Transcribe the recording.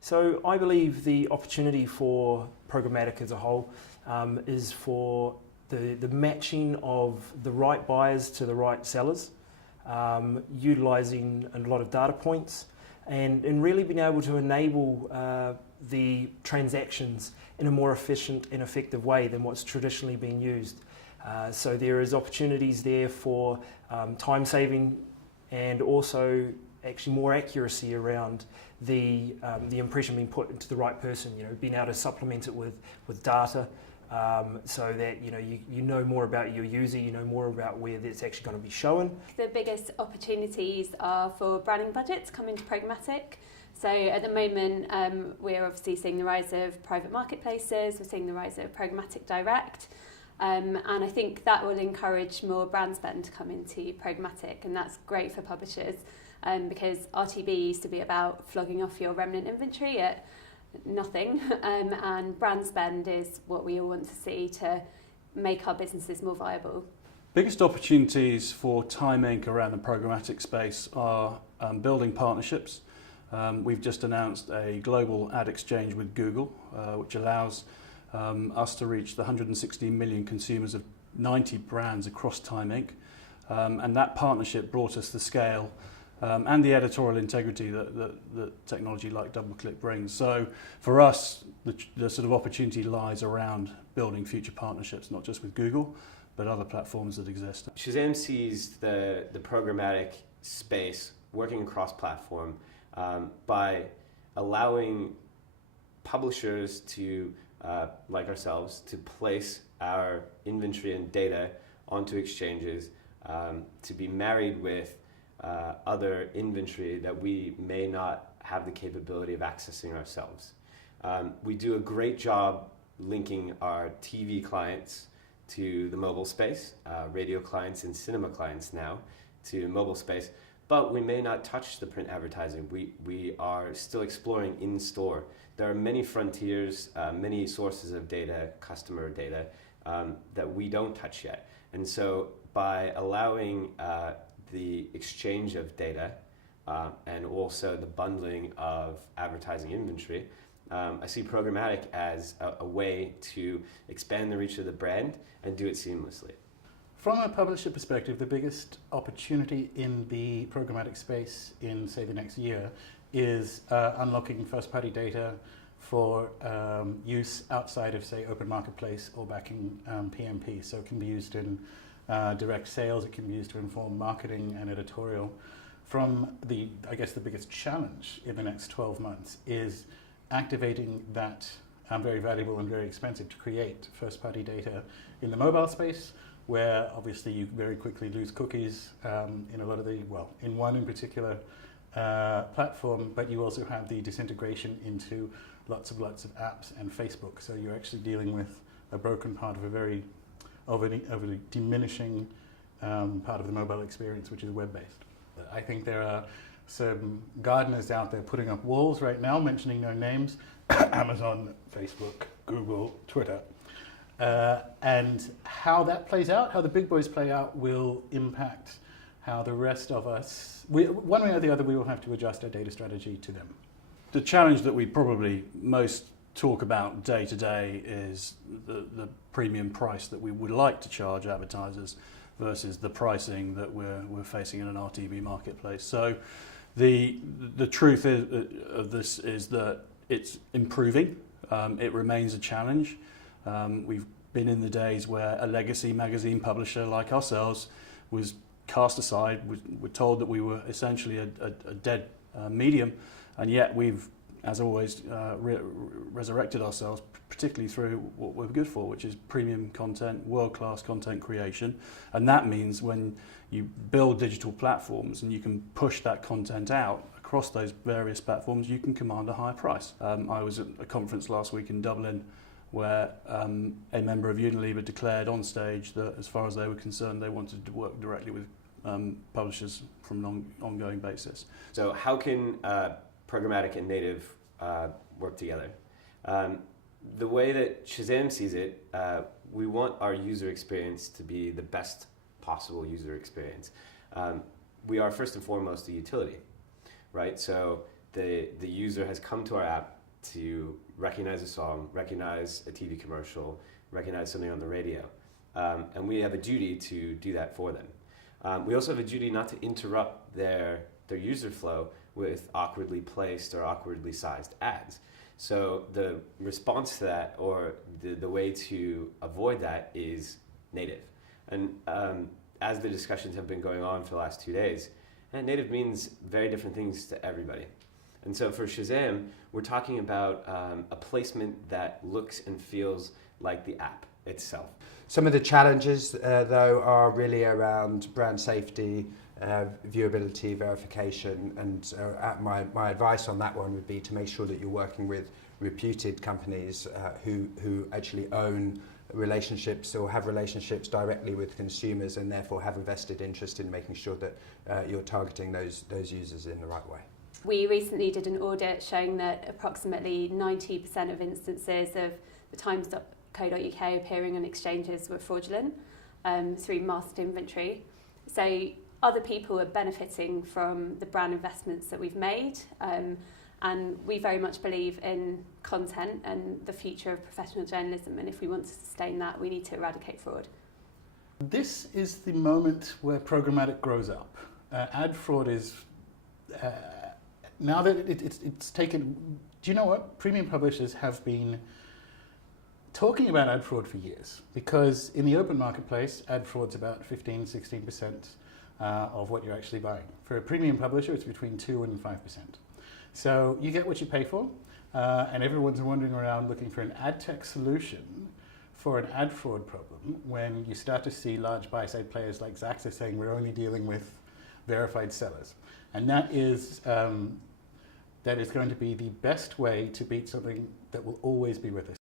So I believe the opportunity for programmatic as a whole is for the matching of the right buyers to the right sellers, utilising a lot of data points, and really being able to enable the transactions in a more efficient and effective way than what's traditionally been used. So there is opportunities there for time saving and also actually more accuracy around the impression being put into the right person. Being able to supplement it with data, so that you know more about your user, you know more about where it's actually going to be shown. The biggest opportunities are for branding budgets coming to programmatic. So at the moment, we're obviously seeing the rise of private marketplaces, we're seeing the rise of programmatic direct, and I think that will encourage more brand spend to come into programmatic, and that's great for publishers, because RTB used to be about flogging off your remnant inventory at nothing, and brand spend is what we all want to see to make our businesses more viable. Biggest opportunities for Time Inc. around the programmatic space are building partnerships. We've just announced a global ad exchange with Google, which allows us to reach the 160 million consumers of 90 brands across Time Inc. And that partnership brought us the scale and the editorial integrity that technology like DoubleClick brings. So for us, the sort of opportunity lies around building future partnerships, not just with Google, but other platforms that exist. Shazam sees the programmatic space working across platform by allowing publishers to, like ourselves, to place our inventory and data onto exchanges, to be married with other inventory that we may not have the capability of accessing ourselves. We do a great job linking our TV clients to the mobile space, radio clients and cinema clients now to mobile space, but we may not touch the print advertising. We are still exploring in-store. There are many frontiers, many sources of data, customer data, that we don't touch yet. And so by allowing the exchange of data and also the bundling of advertising inventory, I see programmatic as a way to expand the reach of the brand and do it seamlessly. From a publisher perspective, the biggest opportunity in the programmatic space in, say, the next year is unlocking first-party data for use outside of, say, open marketplace or backing PMP. So it can be used in direct sales, it can be used to inform marketing and editorial. I guess the biggest challenge in the next 12 months is activating that very valuable and very expensive to create first-party data in the mobile space, where obviously you very quickly lose cookies in a lot of in one in particular platform, but you also have the disintegration into lots of apps and Facebook. So you're actually dealing with a broken part of a very overly diminishing part of the mobile experience, which is web-based. I think there are some gardeners out there putting up walls right now, mentioning no names, Amazon, Facebook, Google, Twitter. And how that plays out, how the big boys play out, will impact how the rest of us, one way or the other, we will have to adjust our data strategy to them. The challenge that we probably most talk about day to day is the premium price that we would like to charge advertisers versus the pricing that we're facing in an RTB marketplace. So the truth of this is that it's improving. It remains a challenge. We've been in the days where a legacy magazine publisher like ourselves was cast aside. We're told that we were essentially a dead medium, and yet we've, as always, resurrected ourselves, particularly through what we're good for, which is premium content, world-class content creation. And that means when you build digital platforms and you can push that content out across those various platforms, you can command a higher price. I was at a conference last week in Dublin where a member of Unilever declared on stage that as far as they were concerned, they wanted to work directly with publishers from an ongoing basis. So how can programmatic and native work together? The way that Shazam sees it, we want our user experience to be the best possible user experience. We are first and foremost a utility, right? So the user has come to our app to recognize a song, recognize a TV commercial, recognize something on the radio. And we have a duty to do that for them. We also have a duty not to interrupt their user flow with awkwardly placed or awkwardly sized ads. So the response to that, or the way to avoid that, is native. And as the discussions have been going on for the last 2 days, and native means very different things to everybody. And so for Shazam, we're talking about a placement that looks and feels like the app itself. Some of the challenges, though, are really around brand safety, viewability, verification, and my advice on that one would be to make sure that you're working with reputed companies who actually own relationships or have relationships directly with consumers, and therefore have a vested interest in making sure that you're targeting those users in the right way. We recently did an audit showing that approximately 90% of instances of the Times.co.uk appearing on exchanges were fraudulent through masked inventory. So other people are benefiting from the brand investments that we've made, and we very much believe in content and the future of professional journalism, and if we want to sustain that, we need to eradicate fraud. This is the moment where programmatic grows up. Ad fraud is, now that it's taken, do you know what? Premium publishers have been talking about ad fraud for years, because in the open marketplace, ad fraud's about 15-16% of what you're actually buying. For a premium publisher, it's between 2 and 5%. So you get what you pay for, and everyone's wandering around looking for an ad tech solution for an ad fraud problem when you start to see large buy-side players like Xacta saying we're only dealing with verified sellers. And that is going to be the best way to beat something that will always be with us.